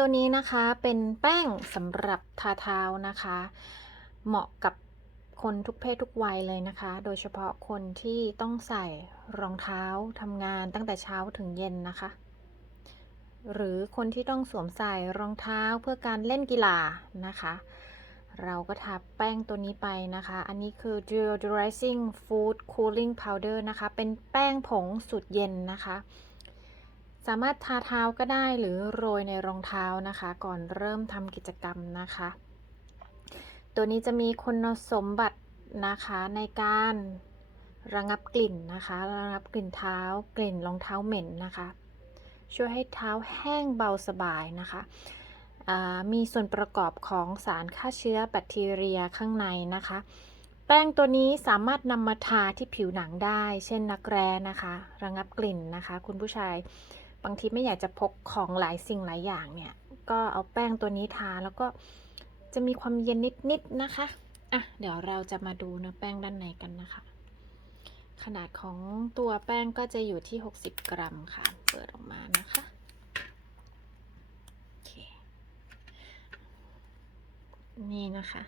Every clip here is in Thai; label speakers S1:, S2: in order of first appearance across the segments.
S1: ตัวนี้นะคะเป็นแป้งสำหรับทาเท้านะคะ เหมาะกับคนทุกเพศทุกวัยเลยนะคะ โดยเฉพาะคนที่ต้องใส่รองเท้าทำงานตั้งแต่เช้าถึงเย็นนะคะ หรือคนที่ต้องสวมใส่รองเท้าเพื่อการเล่นกีฬานะคะ เราก็ทาแป้งตัวนี้ไปนะคะ อันนี้คือ deodorizing food cooling powder นะคะ เป็นแป้งผงสูตรเย็นนะคะ สามารถทาเท้าก็ได้หรือโรยในรองเท้านะคะ ก่อนเริ่มทำกิจกรรมนะคะ ตัวนี้จะมีคุณสมบัตินะคะในการระงับกลิ่นนะคะ ระงับกลิ่นเท้า กลิ่นรองเท้าเหม็นนะคะ ช่วยให้เท้าแห้งเบาสบายนะคะมีส่วนประกอบของสารฆ่าเชื้อแบคทีเรียข้างในนะคะ แป้งตัวนี้สามารถนำมาทาที่ผิวหนังได้ เช่นนักแร้นะคะ ระงับกลิ่นนะคะ คุณผู้ชาย บางทีไม่อยากจะพกของหลายสิ่งหลายอย่างเนี่ย ก็เอาแป้งตัวนี้ทาแล้วก็จะมีความเย็นนิดๆนะคะ อะ เดี๋ยวเราจะมาดูเนื้อแป้งด้านในกันนะคะ ขนาดของตัวแป้งก็จะอยู่ที่ 60 กรัมค่ะ เปิดออกมานะคะโอเคนี่นะคะ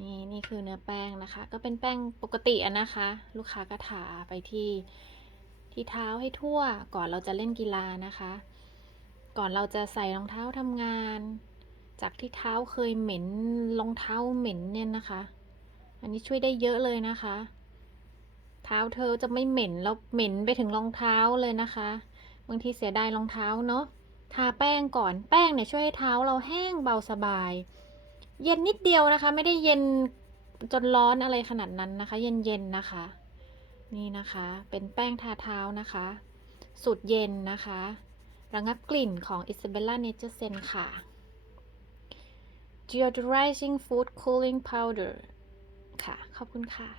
S1: นี่นี่คือเนื้อแป้งนะคะ ก็เป็นแป้งปกติอะนะคะ ลูกค้าก็ทาไปที่ ที่เท้าให้ทั่วก่อนเราจะเล่นกีฬานะคะ ก่อนเราจะใส่รองเท้าทำงาน จากที่เท้าเคยเหม็นรองเท้าเหม็นเนี่ยนะคะ อันนี้ช่วยได้เยอะเลยนะคะ เท้าเธอจะไม่เหม็นแล้วเหม็นไปถึงรองเท้าเลยนะคะบางทีเสียดายรองเท้าเนาะทาแป้งก่อนแป้งเนี่ยช่วยให้เท้าเราแห้งเบาสบาย เย็นนิดเดียวนะคะ ไม่ได้เย็นจนร้อนอะไรขนาดนั้นนะคะ เย็นๆนะคะ นี่นะคะ เป็นแป้งทาเท้านะคะ สูตรเย็นนะคะ ระงับกลิ่นของ Isabella Nature Scent ค่ะ Deodorizing Food Cooling Powder ค่ะ ขอบคุณค่ะ